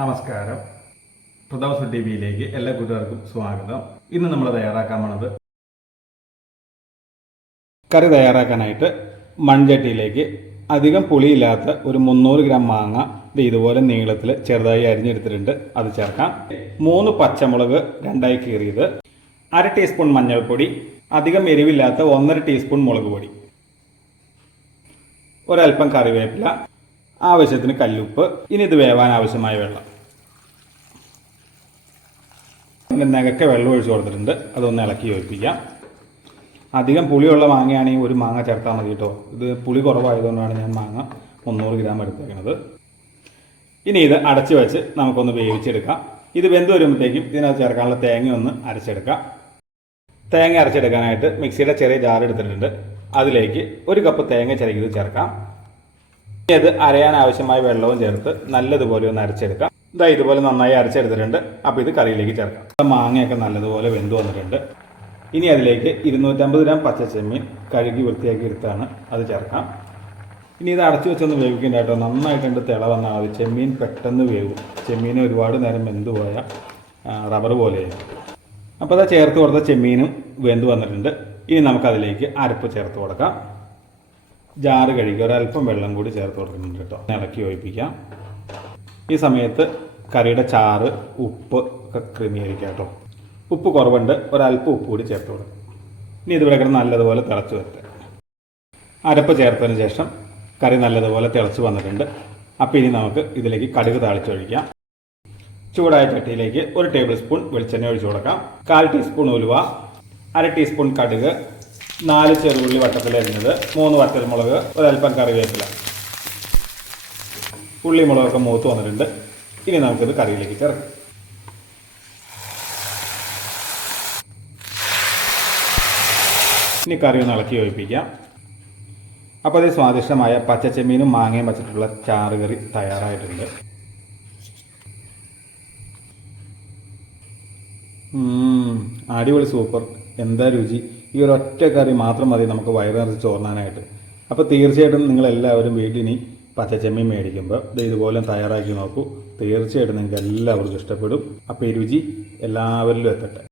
നമസ്കാരം. പ്രതാപ് ടി വിയിലേക്ക് എല്ലാ കൂട്ടുകാർക്കും സ്വാഗതം. ഇന്ന് നമ്മൾ തയ്യാറാക്കാൻ പോണത് കറി തയ്യാറാക്കാനായിട്ട് മൺചട്ടിയിലേക്ക് അധികം പുളിയില്ലാത്ത ഒരു മുന്നൂറ് ഗ്രാം മാങ്ങ ഇതുപോലെ നീളത്തിൽ ചെറുതായി അരിഞ്ഞെടുത്തിട്ടുണ്ട്. അത് ചേർക്കാം. മൂന്ന് പച്ചമുളക് രണ്ടായി കീറിയത് അര ടീസ്പൂൺ മഞ്ഞൾപ്പൊടി അധികം എരിവില്ലാത്ത ഒന്നര ടീസ്പൂൺ മുളക് പൊടി ഒരൽപ്പം കറിവേപ്പില ആവശ്യത്തിന് കല്ലുപ്പ് ഇനി ഇത് വേവാൻ ആവശ്യമായ വെള്ളം. ഇതിന്റെ നികക്കെ വെള്ളം ഒഴിച്ച് കൊടുത്തിട്ടുണ്ട്. അതൊന്ന് ഇളക്കി യോജിപ്പിക്കാം. അധികം പുളിയുള്ള മാങ്ങയാണെങ്കിൽ ഒരു മാങ്ങ ചേർത്താൽ മതി കേട്ടോ. ഇത് പുളി കുറവായതുകൊണ്ടാണ് ഞാൻ മാങ്ങ മുന്നൂറ് ഗ്രാം എടുത്തേക്കുന്നത് ഇനി ഇത് അടച്ചു വെച്ച് നമുക്കൊന്ന് വേവിച്ചെടുക്കാം. ഇത് വെന്ത് വരുമ്പോഴത്തേക്കും ഇതിനകത്ത് ചേർക്കാനുള്ള തേങ്ങ ഒന്ന് അരച്ചെടുക്കാം. തേങ്ങ അരച്ചെടുക്കാനായിട്ട് മിക്സിയുടെ ചെറിയ ജാർ എടുത്തിട്ടുണ്ട്. അതിലേക്ക് ഒരു കപ്പ് തേങ്ങ ചിരകിയത് ചേർക്കാം. ഇനി അത് അരയാൻ ആവശ്യമായ വെള്ളവും ചേർത്ത് നല്ലതുപോലെ ഒന്ന് അരച്ചെടുക്കാം. ഇതാ ഇതുപോലെ നന്നായി അരച്ചെടുത്തിട്ടുണ്ട്. അപ്പോൾ ഇത് കറിയിലേക്ക് ചേർക്കാം. മാങ്ങയൊക്കെ നല്ലതുപോലെ വെന്ത് വന്നിട്ടുണ്ട്. ഇനി അതിലേക്ക് ഇരുന്നൂറ്റമ്പത് ഗ്രാം പച്ചച്ചെമ്മീൻ കഴുകി വൃത്തിയാക്കി എടുത്താണ് അത് ചേർക്കാം. ഇനി ഇത് അടച്ചു വെച്ചൊന്ന് വേവിക്കേണ്ട കേട്ടോ. നന്നായിട്ടുണ്ട് തിള വന്നാൽ മതി ചെമ്മീൻ പെട്ടെന്ന് വേവും. ചെമ്മീൻ ഒരുപാട് നേരം വെന്ത് പോയ റബ്ബർ പോലെയായി. അപ്പോൾ അത് ചേർത്ത് കൊടുത്ത ചെമ്മീനും വെന്ത് വന്നിട്ടുണ്ട്. ഇനി നമുക്കതിലേക്ക് അരപ്പ് ചേർത്ത് കൊടുക്കാം. ജാറ് കഴുകി ഒരല്പം വെള്ളം കൂടി ചേർത്ത് കൊടുക്കുന്നുണ്ട് കേട്ടോ. ഇളക്കി ഒഴിപ്പിക്കാം. ഈ സമയത്ത് കറിയുടെ ചാറ് ഉപ്പ് ഒക്കെ ക്രമീകരിക്കാം കേട്ടോ. ഉപ്പ് കുറവുണ്ട്. ഒരല്പം ഉപ്പ് കൂടി ചേർത്ത് കൊടുക്കും. ഇനി ഇതിവിടെ കിടന്ന് നല്ലതുപോലെ തിളച്ച് വരട്ടെ. അരപ്പ് ചേർത്തതിന് ശേഷം കറി നല്ലതുപോലെ തിളച്ച് വന്നിട്ടുണ്ട്. അപ്പോൾ ഇനി നമുക്ക് ഇതിലേക്ക് കടുക് താളിച്ചൊഴിക്കാം. ചൂടായ ചട്ടിയിലേക്ക് ഒരു ടേബിൾ സ്പൂൺ വെളിച്ചെണ്ണ ഒഴിച്ചു കൊടുക്കാം. കാൽ ടീസ്പൂൺ ഉലുവ അര ടീസ്പൂൺ കടുക് നാല് ചെറുപുള്ളി വട്ടത്തിലരിഞ്ഞത് മൂന്ന് വറ്റൽമുളക് ഒരൽപ്പം കറിവേപ്പില. ഉള്ളി മുളകൊക്കെ മൂത്ത് വന്നിട്ടുണ്ട്. ഇനി നമുക്കിത് കറിയിലേക്ക് ചേർക്കാം. ഇനി കറി ഒന്ന് ഇളക്കി ഒഴിപ്പിക്കാം അപ്പോൾ അത് സ്വാദിഷ്ടമായ പച്ചച്ചെമ്മീനും മാങ്ങയും വച്ചിട്ടുള്ള ചാറ് കറി തയ്യാറായിട്ടുണ്ട്. അടിപൊളി സൂപ്പർ. എന്താ രുചി? ഈ ഒരു ഒറ്റ കറി മാത്രം മതി നമുക്ക് വയറിറച്ച് ചോർന്നാനായിട്ട്. അപ്പോൾ തീർച്ചയായിട്ടും നിങ്ങളെല്ലാവരും വീട്ടിനി പച്ചച്ചെമ്മീൻ മേടിക്കുമ്പോൾ ഇത് ഇതുപോലെ തയ്യാറാക്കി നോക്കൂ. തീർച്ചയായിട്ടും നിങ്ങൾക്ക് എല്ലാവർക്കും ഇഷ്ടപ്പെടും. അപ്പോൾ ഈ രുചി എല്ലാവരിലും എത്തട്ടെ.